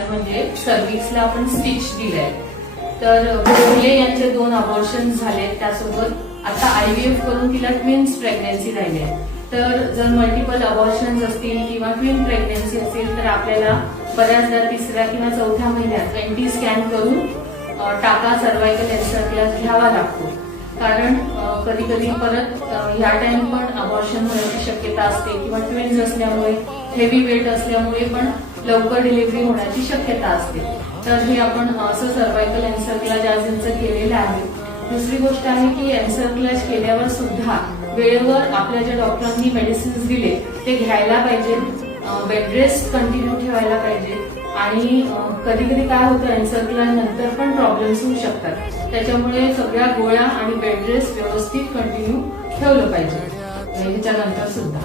म्हणजे सर्व्हिक्सला आपण स्टिच दिलंय. तर भोसले यांचे 2 अबॉर्शन झाले. त्यासोबत आता IVF करून तिला ट्विन्स प्रेग्नन्सी राहिले. तर जर मल्टिपल अबॉर्शन्स असतील किंवा ट्विन प्रेग्नन्सी असेल तर आपल्याला बऱ्याचदा 3ऱ्या किंवा 4थ्या महिन्यात NT स्कॅन करून टाका सर्व्हायकल एन्सेफलास घ्यावा लागतो. कारण कधी कधी परत ह्या टाइम पण अबॉर्शन होण्याची शक्यता असते किंवा ट्विन्स असल्यामुळे हेवी वेट असल्यामुळे पण लवकर डिलिव्हरी होण्याची शक्यता असते. तर हे आपण असं सर्व्हायकल एन्सेफलास ज्यांचं केलेलं आहे. दुसरी गोष्ट आहे की एन्सेफलास केल्यावर सुद्धा वेळेवर आपल्या ज्या डॉक्टरांनी मेडिसिन्स दिले ते घ्यायला पाहिजे. बेड रेस्ट कंटिन्यू ठेवायला पाहिजे. आणि कधी कधी काय होतं एन्सेफलास नंतर पण प्रॉब्लेम्स होऊ शकतात. त्याच्यामुळे सगळ्या गोळ्या आणि बेड रेस्ट व्यवस्थित कंटिन्यू ठेवलं पाहिजे ह्याच्यानंतर सुद्धा.